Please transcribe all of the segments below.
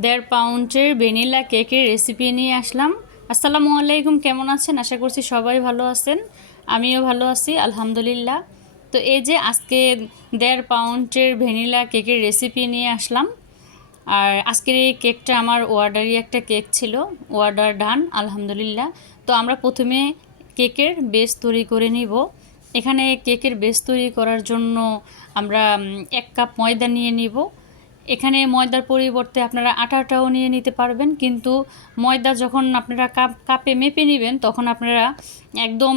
দেড় পাউন্ডের ভ্যানিলা কেকের রেসিপি নিয়ে আসলাম। আসসালামু আলাইকুম, কেমন আছেন? আশা করছি সবাই ভালো আছেন। আমিও ভালো আছি, আলহামদুলিল্লাহ। তো এই যে আজকে দেড় পাউন্ডের ভ্যানিলা কেকের রেসিপি নিয়ে আসলাম। আর আজকের এই কেকটা আমার অর্ডারই একটা কেক ছিল। অর্ডার ডান আলহামদুলিল্লাহ। তো আমরা প্রথমে কেকের বেস তৈরি করে নিব। এখানে কেকের বেস তৈরি করার জন্য আমরা এক কাপ ময়দা নিয়ে নিব। এখানে ময়দার পরিবর্তে আপনারা আটাটাও নিয়ে নিতে পারবেন, কিন্তু ময়দা যখন আপনারা কাপ, কাপে মেপে নেবেন, তখন আপনারা একদম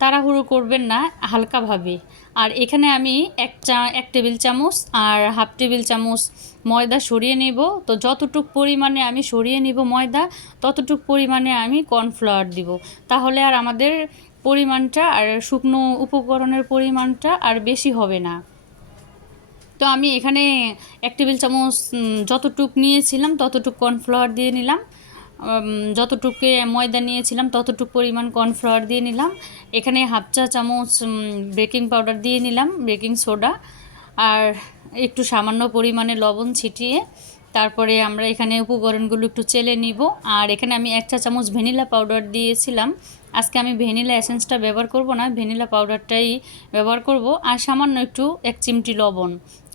তাড়াহুড়ো করবেন না হালকাভাবে। আর এখানে আমি এক চা, এক টেবিল চামচ আর হাফ টেবিল চামচ ময়দা সরিয়ে নেব। তো যতটুক পরিমাণে আমি সরিয়ে নিব ময়দা, ততটুক পরিমাণে আমি কর্নফ্লাওয়ার দিব। তাহলে আর আমাদের পরিমাণটা আর শুকনো উপকরণের পরিমাণটা আর বেশি হবে না। তো আমি এখানে এক টেবিল চামচ যতটুক নিয়েছিলাম, ততটুক কর্নফ্লাওয়ার দিয়ে নিলাম। যতটুকু ময়দা নিয়েছিলাম, ততটুক পরিমাণ কর্নফ্লাওয়ার দিয়ে নিলাম। এখানে হাফ চা চামচ বেকিং পাউডার দিয়ে নিলাম, বেকিং সোডা। আর একটু সামান্য পরিমাণে লবণ ছিটিয়ে, তারপরে আমরা এখানে উপকরণগুলো একটু চেলে নিব। আর এখানে আমি এক চা চামচ ভ্যানিলা পাউডার দিয়েছিলাম। আজকে আমি ভ্যানিলা এসেন্সটা ব্যবহার করব না, ভ্যানিলা পাউডারটাই ব্যবহার করব আর সামান্য একটু এক চিমটি লবণ।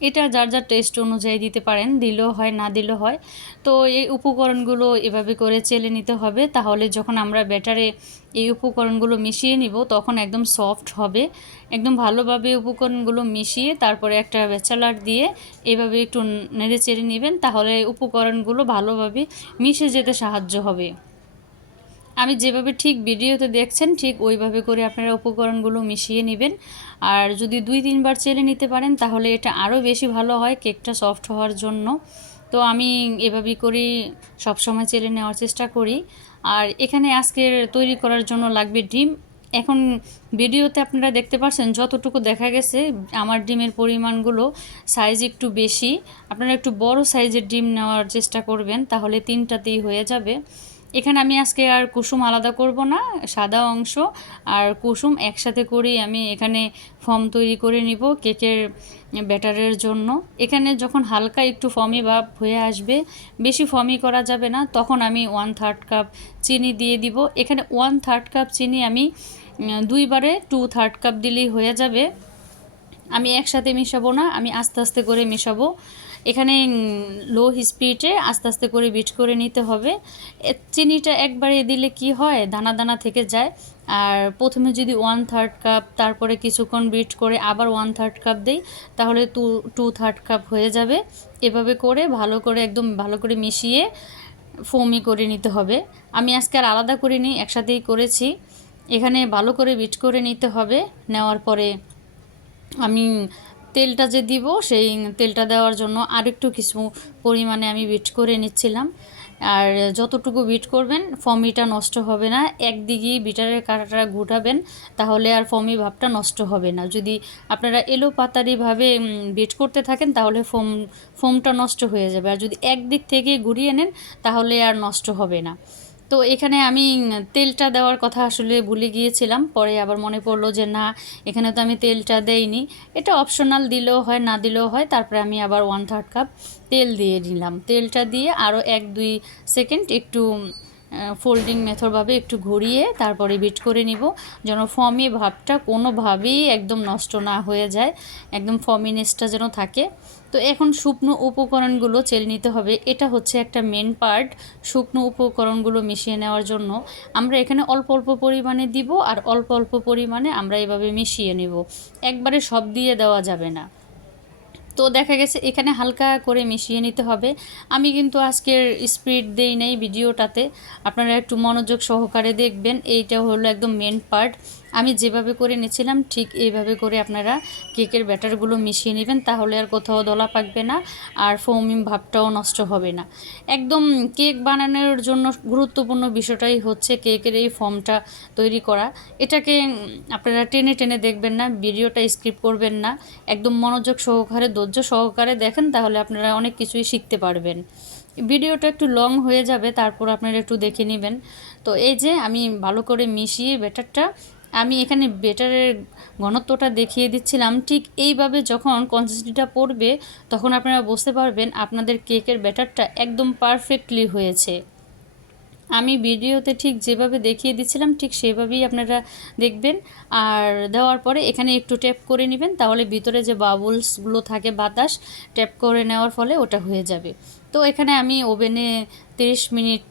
এটা যার যার টেস্ট অনুযায়ী দিতে পারেন, দিলেও হয়, না দিলেও হয়। তো এই উপকরণগুলো এভাবে করে চেলে নিতে হবে, তাহলে যখন আমরা ব্যাটারে এই উপকরণগুলো মিশিয়ে নিব, তখন একদম সফট হবে। একদম ভালোভাবে উপকরণগুলো মিশিয়ে তারপরে একটা বেচালার দিয়ে এভাবে একটু নেড়ে চেড়ে নেবেন, তাহলে উপকরণগুলো ভালোভাবে মিশে যেতে সাহায্য হবে। আমি যেভাবে ঠিক ভিডিওতে দেখছেন, ঠিক ওইভাবে করে আপনারা উপকরণগুলো মিশিয়ে নেবেন। আর যদি দুই, তিনবার চেলে নিতে পারেন, তাহলে এটা আরও বেশি ভালো হয়, কেকটা সফট হওয়ার জন্য। তো আমি এভাবেই করি, সবসময় চেলে নেওয়ার চেষ্টা করি। আর এখানে আজকের তৈরি করার জন্য লাগবে ডিম। এখন ভিডিওতে আপনারা দেখতে পাচ্ছেন যতটুকু দেখা গেছে, আমার ডিমের পরিমাণগুলো সাইজ একটু বেশি। আপনারা একটু বড় সাইজের ডিম নেওয়ার চেষ্টা করবেন, তাহলে তিনটাতেই হয়ে যাবে। এখানে আমি আজকে আর কুসুম আলাদা করব না, সাদা অংশ। আর কুসুম একসাথে করেই আমি এখানে ফর্ম তৈরি করে নিব কেকের ব্যাটারের জন্য। এখানে যখন হালকা একটু ফর্মি ভাব হয়ে আসবে, বেশি ফর্মি করা যাবে না, তখন আমি ওয়ান থার্ড কাপ চিনি দিয়ে দিব। এখানে ওয়ান থার্ড কাপ চিনি আমি দুইবারে টু থার্ড কাপ দিলেই হয়ে যাবে। আমি একসাথে মিশাবো না, আমি আস্তে আস্তে করে মিশাবো। এখানে লো স্পিডে আস্তে আস্তে করে বিট করে নিতে হবে। চিনিটা একবারে দিলে কি হয়? দানা দানা থেকে যায়। আর প্রথমে যদি ওয়ান থার্ড কাপ তারপরে কিছুক্ষণ বিট করে আবার ওয়ান থার্ড কাপ দেই, তাহলে টু টু থার্ড কাপ হয়ে যাবে। এভাবে করে ভালো করে, একদম ভালো করে মিশিয়ে ফোমি করে নিতে হবে। আমি আজকে আর আলাদা করিনি, একসাথেই করেছি। এখানে ভালো করে বিট করে নিতে হবে। নেওয়ার পরে আমি তেলটা যে দিব, সেই তেলটা দেওয়ার জন্য আরেকটু কিছু পরিমাণে আমি বিট করে নিচ্ছিলাম। আর যতটুকু বিট করবেন, ফমিটা নষ্ট হবে না। একদিকেই বিটারের কাঁটাটা ঘুটাবেন তাহলে আর ফমি ভাবটা নষ্ট হবে না। যদি আপনারা এলো পাতারিভাবে বিট করতে থাকেন, তাহলে ফোম, ফোমটা নষ্ট হয়ে যাবে। আর যদি একদিক থেকে ঘুরিয়ে নেন, তাহলে আর নষ্ট হবে না। তো এখানে আমি তেলটা দেওয়ার কথা আসলে ভুলে গিয়েছিলাম। পরে আবার মনে পড়ল যে, না, এখানে তো আমি তেলটা দেইনি। এটা অপশনাল দিলেও হয়, না দিলেও হয়। তারপরে আমি আবার ওয়ান থার্ড কাপ তেল দিয়ে নিলাম। তেলটা দিয়ে আরও এক, দুই সেকেন্ড একটু ফোল্ডিং মেথডভাবে একটু ঘুরিয়ে তারপরে বিট করে নিব। যেন ফমি ভাবটা কোনোভাবেই একদম নষ্ট না হয়ে যায়। একদম ফমিনেসটা যেন থাকে। তো এখন শুকনো উপকরণগুলো চেলে নিতে হবে। এটা হচ্ছে একটা মেন পার্ট শুকনো উপকরণগুলো মিশিয়ে নেওয়ার জন্য। আমরা এখানে অল্প অল্প পরিমাণে দিব আর অল্প অল্প পরিমাণে আমরা এভাবে মিশিয়ে নেব। একবারে সব দিয়ে দেওয়া যাবে না। তো দেখা গেছে এখানে হালকা করে মিশিয়ে নিতে হবে। আমি কিন্তু আজকের স্পিড দেই নাই ভিডিওটাতে। আপনারা একটু মনোযোগ সহকারে দেখবেন। এইটা হলো একদম মেন পার্ট আমি যেভাবে করে নিয়েছিলাম ঠিক এইভাবে করে আপনারা কেকের ব্যাটারগুলো মিশিয়ে নেবেন, তাহলে আর কোথাও দলা পাকবে না আর ফোমিং ভাবটাও নষ্ট হবে না। একদম কেক বানানোর জন্য গুরুত্বপূর্ণ বিষয়টাই হচ্ছে কেকের এই ফর্মটা তৈরি করা। এটাকে আপনারা টেনে টেনে দেখবেন না, ভিডিওটা স্কিপ করবেন না, একদম মনোযোগ সহকারে, ধৈর্য সহকারে দেখেন, তাহলে আপনারা অনেক কিছুই শিখতে পারবেন। ভিডিওটা একটু লং হয়ে যাবে, তারপর আপনারা একটু দেখে নেবেন। তো এই যে আমি ভালো করে মিশিয়ে ব্যাটারটা আমি এখানে বেটারের ঘনত্বটা দেখিয়ে দিচ্ছিলাম। ঠিক এইভাবে যখন কনসিস্টেন্সিটা পড়বে, তখন আপনারা বুঝতে পারবেন আপনাদের কেকের ব্যাটারটা একদম পারফেক্টলি হয়েছে। আমি ভিডিওতে ঠিক যেভাবে দেখিয়ে দিচ্ছিলাম, ঠিক সেভাবেই আপনারা দেখবেন। আর দেওয়ার পরে এখানে একটু ট্যাপ করে নেবেন, তাহলে ভিতরে যে বাবলসগুলো থাকে বাতাস ট্যাপ করে নেওয়ার ফলে ওটা হয়ে যাবে। তো এখানে আমি ওভেনে 30 মিনিট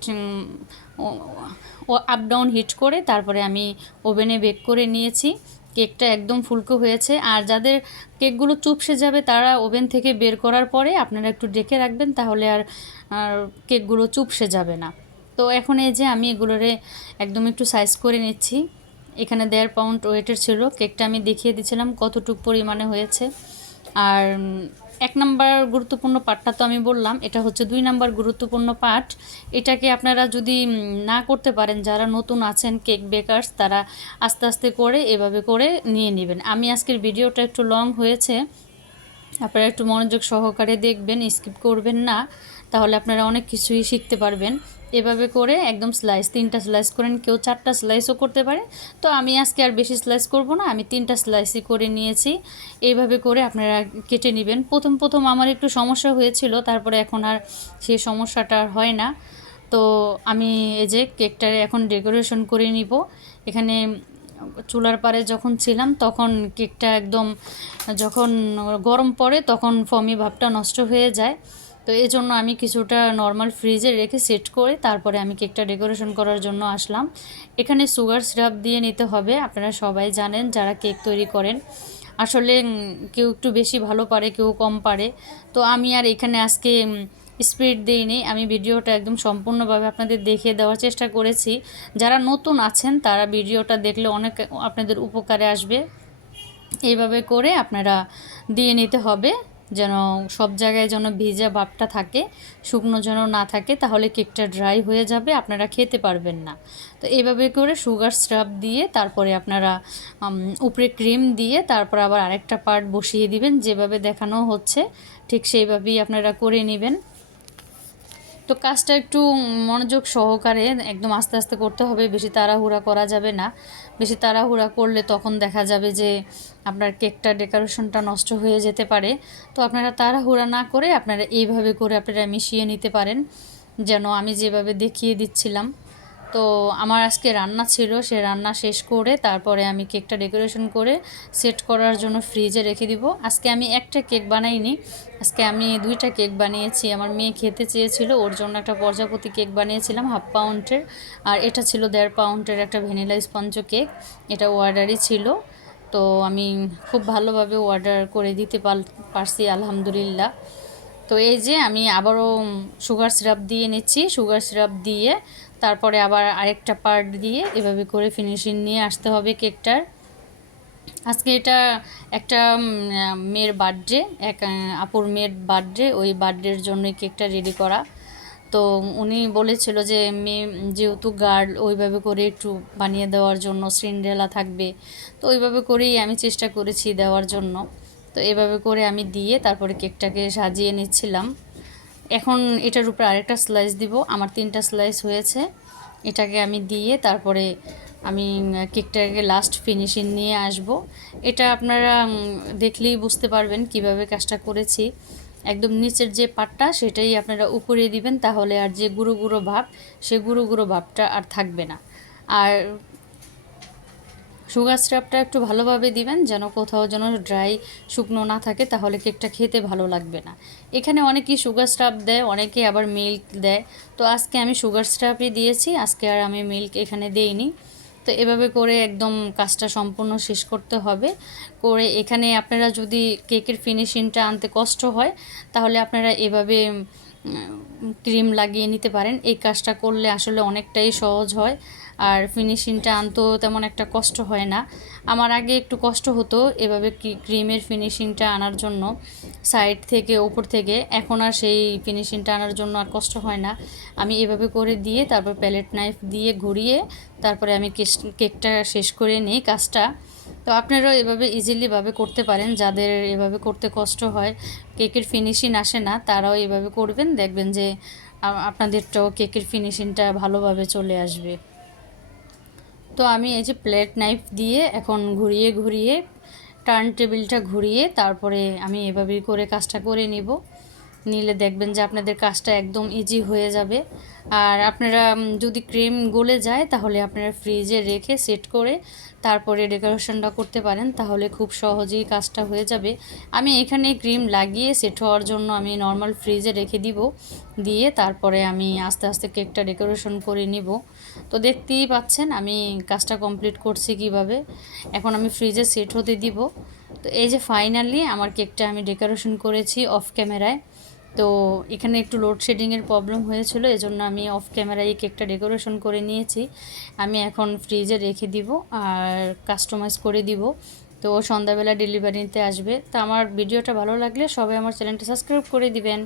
আপ ডাউন হিট করে, তারপরে আমি ওভেনে বেক করে নিয়েছি। কেকটা একদম ফুলকো হয়েছে। আর যাদের কেকগুলো চুপসে যাবে, তারা ওভেন থেকে বের করার পরে আপনারা একটু ডেকে রাখবেন, তাহলে আর কেকগুলো চুপসে যাবে না। তো এখন এই যে আমি এগুলোরে একদম একটু সাইজ করে নিচ্ছি। এখানে দেড় পাউন্ড ওয়েটের ছিল। কেকটা আমি দেখিয়ে দিয়েছিলাম কতটুক পরিমাণে হয়েছে। আর এক নাম্বার গুরুত্বপূর্ণ পাঠটা তো আমি বললাম, এটা হচ্ছে দুই নাম্বার গুরুত্বপূর্ণ পাঠ। এটাকে আপনারা যদি না করতে পারেন, যারা নতুন আছেন, কেক বেকার্স, তারা আস্তে আস্তে করে এভাবে করে নিয়ে নেবেন। আমি আজকের ভিডিওটা একটু লং হয়েছে, আপনারা একটু মনোযোগ সহকারে দেখবেন, স্কিপ করবেন না, তাহলে আপনারা অনেক কিছুই শিখতে পারবেন। এভাবে করে একদম স্লাইস তিনটা স্লাইস করেন কেউ চারটা স্লাইসও করতে পারে। তো আমি আজকে আর বেশি স্লাইস করব না, আমি তিনটা স্লাইসই করে নিয়েছি। এইভাবে করে আপনারা কেটে নেবেন। প্রথম প্রথম আমার একটু সমস্যা হয়েছিল, তারপরে এখন আর সেই সমস্যাটা আর হয় না। তো আমি এই যে কেকটার এখন ডেকোরেশন করে নিব। এখানে চুলার পারে যখন ছিলাম, তখন কেকটা একদম যখন গরম পড়ে, তখন ফমি ভাবটা নষ্ট হয়ে যায়। তো এই জন্য আমি কিছুটা নর্মাল ফ্রিজে রেখে সেট করে তারপরে আমি কেকটা ডেকোরেশন করার জন্য আসলাম। এখানে সুগার সিরাপ দিয়ে নিতে হবে, আপনারা সবাই জানেন যারা কেক তৈরি করেন। আসলে কেউ একটু বেশি ভালো পারে, কেউ কম পারে। তো আমি আর এখানে আজকে স্পিড দিইনি, আমি ভিডিওটা একদম সম্পূর্ণভাবে আপনাদের দেখিয়ে দেওয়ার চেষ্টা করেছি। যারা নতুন আছেন, তারা ভিডিওটা দেখলে অনেক আপনাদের উপকারে আসবে। এইভাবে করে আপনারা দিয়ে নিতে হবে। যেন সব জায়গায় যেন ভিজা ভাবটা থাকে, শুকনো যেন না থাকে, তাহলে কেকটা ড্রাই হয়ে যাবে, আপনারা খেতে পারবেন না। তো এভাবে করে সুগার স্রাব দিয়ে, তারপরে আপনারা উপরে ক্রিম দিয়ে, তারপর আবার আরেকটা পার্ট বসিয়ে দিবেন, যেভাবে দেখানো হচ্ছে, ঠিক সেইভাবেই আপনারা করে নেবেন। তো কাজটা একটু মনোযোগ সহকারে একদম আস্তে আস্তে করতে হবে, বেশি তাড়াহুড়া করা যাবে না। বেশি তাড়াহুড়া করলে তখন দেখা যাবে যে আপনার কেকটা ডেকোরেশনটা নষ্ট হয়ে যেতে পারে। তো আপনারা তাড়াহুড়া না করে আপনারা এইভাবে করে আপনারা মিশিয়ে নিতে পারেন। যেন আমি যেভাবে দেখিয়ে দিচ্ছিলাম। তো আমার আজকে রান্না ছিল, সে রান্না শেষ করে তারপরে আমি কেকটা ডেকোরেশন করে সেট করার জন্য ফ্রিজে রেখে দিব। আজকে আমি একটা কেক বানাইনি, আজকে আমি দুইটা কেক বানিয়েছি। আমার মেয়ে খেতে চেয়েছিল, ওর জন্য একটা প্রজাপতি কেক বানিয়েছিলাম, হাফ পাউন্ডের। আর এটা ছিল দেড় পাউন্ডের একটা ভ্যানিলা স্পঞ্জ কেক, এটা অর্ডারই ছিল। তো আমি খুব ভালোভাবে অর্ডার করে দিতে পারছি, আলহামদুলিল্লাহ। তো এই যে আমি আবারও সুগার সিরাপ দিয়ে নিচ্ছি, সুগার সিরাপ দিয়ে তারপরে আবার আরেকটা পার্ট দিয়ে এভাবে করে ফিনিশিং নিয়ে আসতে হবে কেকটার আজকে এটা একটা মেয়ের বার্থডে এক আপুর মেয়ের বার্থডে ওই বার্থডের জন্যই কেকটা রেডি করা। তো উনি বলেছিল যে, মেয়ে, যেহেতু গার্ল, ওইভাবে করে একটু বানিয়ে দেওয়ার জন্য সিন্ড্রেলা থাকবে। তো ওইভাবে করেই আমি চেষ্টা করেছি দেওয়ার জন্য। তো এভাবে করে আমি দিয়ে তারপরে কেকটাকে সাজিয়ে নিচ্ছিলাম। এখন এটার উপরে আরেকটা স্লাইস দিব। আমার তিনটা স্লাইস হয়েছে। এটাকে আমি দিয়ে তারপরে আমি কেকটাকে লাস্ট ফিনিশিং নিয়ে আসব। এটা আপনারা দেখলেই বুঝতে পারবেন কীভাবে কাজটা করেছি। একদম নিচের যে পাটটা, সেটাই আপনারা উপরে দিবেন, তাহলে আর যে গুঁড়ো গুঁড়ো ভাব, সে গুঁড়ো গুঁড়ো ভাবটা আর থাকবে না। আর সুগার স্ট্রাপটা একটু ভালোভাবে দিবেন, যেন কোথাও যেন ড্রাই শুকনো না থাকে, তাহলে কেকটা খেতে ভালো লাগবে না। এখানে অনেকেই সুগার স্ট্রাপ দেয় অনেকে আবার মিল্ক দেয়। তো আজকে আমি সুগার স্ট্রাপই দিয়েছি, আজকে আর আমি মিল্ক এখানে দেইনি। তো এভাবে করে একদম কাজটা সম্পূর্ণ শেষ করতে হবে। করে এখানে আপনারা যদি কেকের ফিনিশিংটা আনতে কষ্ট হয়, তাহলে আপনারা এভাবে ক্রিম লাগিয়ে নিতে পারেন। এই কাজটা করলে আসলে অনেকটাই সহজ হয়। আর ফিনিশিংটা আনতেও তেমন একটা কষ্ট হয় না। আমার আগে একটু কষ্ট হতো এভাবে ক্রিমের ফিনিশিংটা আনার জন্য সাইড থেকে, ওপর থেকে। এখন আর সেই ফিনিশিংটা আনার জন্য আর কষ্ট হয় না। আমি এভাবে করে দিয়ে তারপর প্যালেট নাইফ দিয়ে ঘুরিয়ে তারপরে আমি কেকটা শেষ করে নিই কাজটা। তো আপনারাও এভাবে ইজিলিভাবে করতে পারেন, যাদের এভাবে করতে কষ্ট হয়। কেকের ফিনিশিং আসে না, তারাও এভাবে করবেন। দেখবেন যে আপনাদেরটাও কেকের ফিনিশিংটা ভালোভাবে চলে আসবে। তো আমি এই যে প্লেট নাইফ দিয়ে এখন ঘুরিয়ে ঘুরিয়ে টার্ন টেবিলটা ঘুরিয়ে তারপরে আমি এভাবেই করে কাজটা করে নিব। নিলে দেখবেন যে আপনাদের কাজটা একদম ইজি হয়ে যাবে। আর আপনারা যদি ক্রিম গলে যায়, তাহলে আপনারা ফ্রিজে রেখে সেট করে তারপরে ডেকোরেশনটা করতে পারেন, তাহলে খুব সহজেই কাজটা হয়ে যাবে। আমি এখানে ক্রিম লাগিয়ে সেট হওয়ার জন্য আমি নর্মাল ফ্রিজে রেখে দিব। দিয়ে তারপরে আমি আস্তে আস্তে কেকটা ডেকোরেশন করে নিব। তো দেখতেই পাচ্ছেন আমি কাজটা কমপ্লিট করছি কীভাবে। এখন আমি ফ্রিজে সেট হতে দিব। তো এই যে ফাইনালি আমার কেকটা আমি ডেকোরেশন করেছি অফ ক্যামেরায় তো এখানে একটু লোডশেডিংয়ের প্রবলেম হয়েছিল, এজন্য আমি অফ ক্যামেরায় কেকটা ডেকোরেশন করে নিয়েছি। আমি এখন ফ্রিজে রেখে দিব আর কাস্টমাইজ করে দিব। তো সন্ধ্যাবেলা ডেলিভারিতে আসবে। তো আমার ভিডিওটা ভালো লাগলে সবাই আমার চ্যানেলটা সাবস্ক্রাইব করে দিবেন।